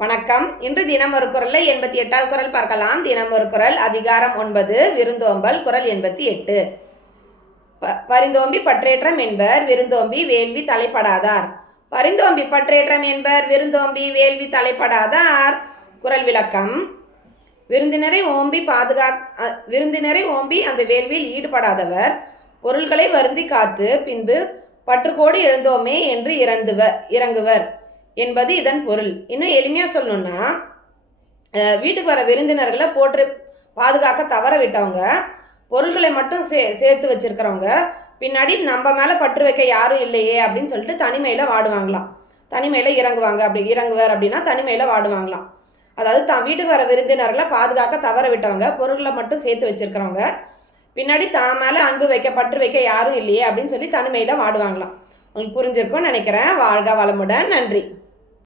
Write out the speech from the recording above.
வணக்கம். இன்று தினம் ஒரு குரல்ல எண்பத்தி எட்டாவது குரல் பார்க்கலாம். தினம் ஒரு குரல் அதிகாரம் ஒன்பது விருந்தோம்பல் குரல் எண்பத்தி எட்டு. ப- பரிந்தோம்பி பற்றேற்றம் என்பர் விருந்தோம்பி வேள்வி தலைப்படாதார். பரிந்தோம்பி பற்றேற்றம் என்பர் விருந்தோம்பி வேள்வி தலைப்படாதார். குரல் விளக்கம். விருந்தினரை ஓம்பி பாதுகா விருந்தினரை ஓம்பி அந்த வேள்வியில் ஈடுபடாதவர். பொருள்களை வருந்தி காத்து பின்பு பற்றுக்கோடு எழுந்தோமே என்று இறந்துவர் இறங்குவர். என்பது இதன் பொருள். இன்னும் எளிமையாக சொல்லணும்னா வீட்டுக்கு வர விருந்தினர்களை போட்டு பாதுகாக்க தவற விட்டவங்க பொருள்களை மட்டும் சே சேர்த்து வச்சிருக்கிறவங்க பின்னாடி நம்ம மேலே பற்று வைக்க யாரும் இல்லையே அப்படின்னு சொல்லிட்டு தனிமையில் வாடுவாங்களாம். தனிமையில் இறங்குவாங்க. அப்படி இறங்குவார் அப்படின்னா தனிமையில் வாடுவாங்களாம். அதாவது தான் வீட்டுக்கு வர விருந்தினர்களை பாதுகாக்க தவற விட்டவங்க பொருள்களை மட்டும் சேர்த்து வச்சுருக்கிறவங்க பின்னாடி தான் மேலே அன்பு வைக்க பற்று வைக்க யாரும் இல்லையே அப்படின்னு சொல்லி தனிமையில் வாடுவாங்களாம். உங்களுக்கு புரிஞ்சிருக்கும்னு நினைக்கிறேன். வாழ்க வளமுடன். நன்றி.